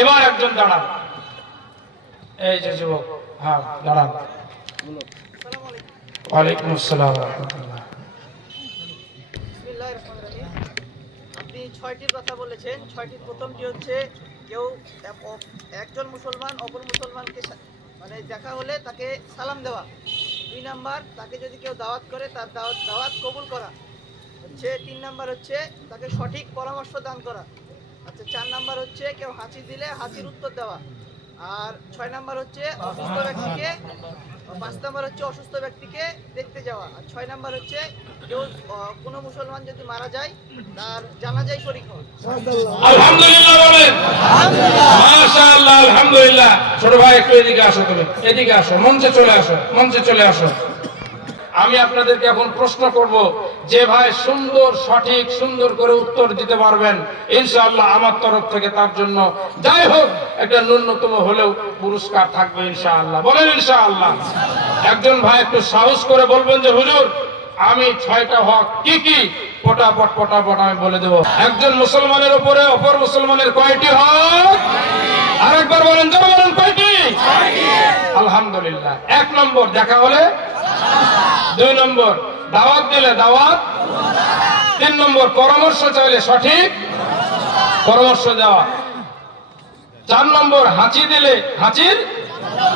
এবার একজন দাঁড়ান। এই যে যুবক হ্যাঁ দাঁড়ান। ওয়ালাইকুম আসসালাম। আপনি ছয়টির কথা বলেছেন। ছয়টির হচ্ছে, কেউ একজন মুসলমান অপর মুসলমানকে মানে দেখা হলে তাকে সালাম দেওয়া। দুই নাম্বার, তাকে যদি কেউ দাওয়াত করে, তার দাওয়াত দাওয়াত কবুল করা। হচ্ছে, তিন নাম্বার হচ্ছে, তাকে সঠিক পরামর্শ দান করা। আচ্ছা চার নাম্বার হচ্ছে কেউ হাঁচি দিলে হাঁচির উত্তর দেওয়া। আর ছয় নাম্বার হচ্ছে অসুস্থ ব্যক্তিকে পাঁচ নাম্বার হচ্ছে অসুস্থ ব্যক্তিকে দেখতে যাওয়া। আর ছয় নাম্বার হচ্ছে কেউ কোনো মুসলমান যদি মারা যায়, তার শরিক আলহামদুলিল্লাহ বলেন। মাশাআল্লাহ, আলহামদুলিল্লাহ। ছোট ভাই, একটু এদিকে আসো তুমি। এদিকে আসো, মঞ্চে চলে আসো, মঞ্চে চলে আসো। আমি আপনাদেরকে এখন প্রশ্ন করব যে ভাই সুন্দর সঠিক সুন্দর করে উত্তর দিতে পারবেন ইনশাআল্লাহ আমার তরফ থেকে তার জন্য। যাই হোক একটা ন্যূনতম হলেও পুরস্কার থাকবে ইনশাআল্লাহ। বলেন ইনশাআল্লাহ। একজন ভাই একটু সাহস করে বলবেন যে হুজুর আমি ছয়টা হক কি কি? পটাপট পটাপট আমি বলে দেব। একজন মুসলমানের উপরে অপর মুসলমানের কয়টি হক? আরেকবার বলেন তো বলেন কয়টি? আলহামদুলিল্লাহ। এক নম্বর দেখা হলে? দুই নম্বর। দাওয়াত দিলে দাওয়াত। তিন নম্বর, পরামর্শ চাইলে সঠিক। পরামর্শ দেওয়া। চার নম্বর, হাঁচি দিলে হাঁচির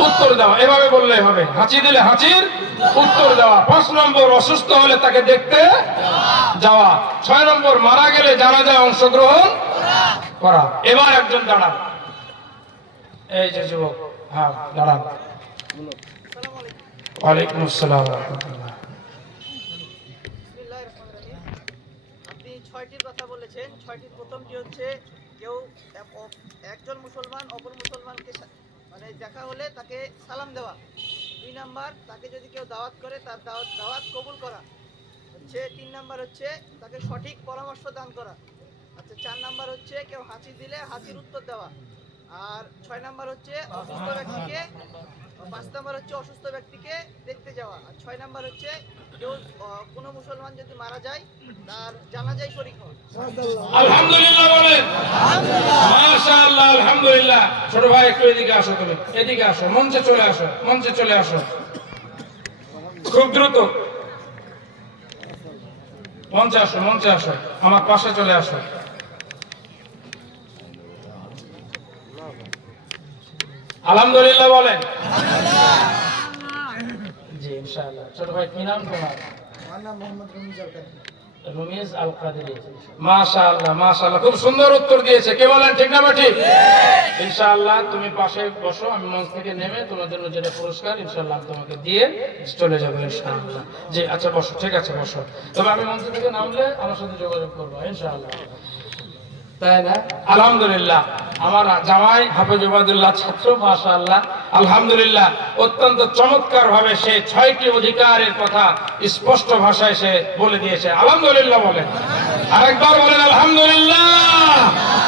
উত্তর দেওয়া। এভাবে বললে হবে। হাঁচি দিলে হাঁচির উত্তর দেওয়া। পাঁচ নম্বর, অসুস্থ হলে তাকে দেখতে যাওয়া। ছয় নম্বর, মারা গেলে জানা যায় অংশগ্রহণ করা। এবার একজন দাঁড়ান। এই যে যুবক হ্যাঁ দাঁড়ান। ওয়ালাইকুম আসসালাম। ছয়টির ছয়টি। প্রথমটি হচ্ছে কেউ এক- একজন মুসলমান, অপর মুসলমানকে মানে দেখা হলে তাকে সালাম দেওয়া। দুই নাম্বার, তাকে যদি কেউ দাওয়াত করে, তার দাওয়াত দাওয়াত কবুল করা। হচ্ছে, তিন নাম্বার হচ্ছে তাকে সঠিক পরামর্শ দান করা। আচ্ছা চার নাম্বার হচ্ছে কেউ হাঁচি দিলে হাঁচির উত্তর দেওয়া। আর ছয় নাম্বার হচ্ছে অসুস্থ ব্যক্তিকে পাঁচ নাম্বার হচ্ছে অসুস্থ ব্যক্তিকে দেখতে যাওয়া। আর ছয় নাম্বার হচ্ছে কেউ কোনো মুসলমান যদি মারা যায় তার জানাজাই শরিক হওয়া। আলহামদুলিল্লাহ বলেন। মাশাআল্লাহ আলহামদুলিল্লাহ। ছোট ভাই একটু এদিকে আসো তুমি এদিকে আসো মঞ্চে চলে আসো মঞ্চে চলে আসো। খুব দ্রুত। মঞ্চে আসো মঞ্চে আসো। আমার পাশে চলে আসো। আলহামদুলিল্লাহ বলেন। জি ইনশাআল্লাহ। ছোট ভাই কি নাম তোমার? রমিজ আল কাদেরি মাশাআল্লাহ মাশাআল্লাহ। খুব সুন্দর উত্তর দিয়েছে। কে বলেন ঠিক না ঠিক? ইনশাআল্লাহ তুমি পাশে বসো আমি মঞ্চ থেকে নেমে তোমার জন্য যেটা পুরস্কার ইনশাআল্লাহ তোমাকে দিয়ে চলে যাব ইনশাআল্লাহ। জি আচ্ছা বসো ঠিক আছে বসো। তবে আমি মঞ্চ থেকে নামলে আমার সাথে যোগাযোগ করব ইনশাআল্লাহ। তাই না? আলহামদুলিল্লাহ। আমার জামাই হাফেজ উবাদুল্লাহ ছাত্র, মাশাআল্লাহ। আলহামদুলিল্লাহ, অত্যন্ত চমৎকার ভাবে সে ছয়টি অধিকারের কথা স্পষ্ট ভাষায় সে বলে দিয়েছে। আলহামদুলিল্লাহ বলেন। আরেকবার বলেন, আলহামদুলিল্লাহ।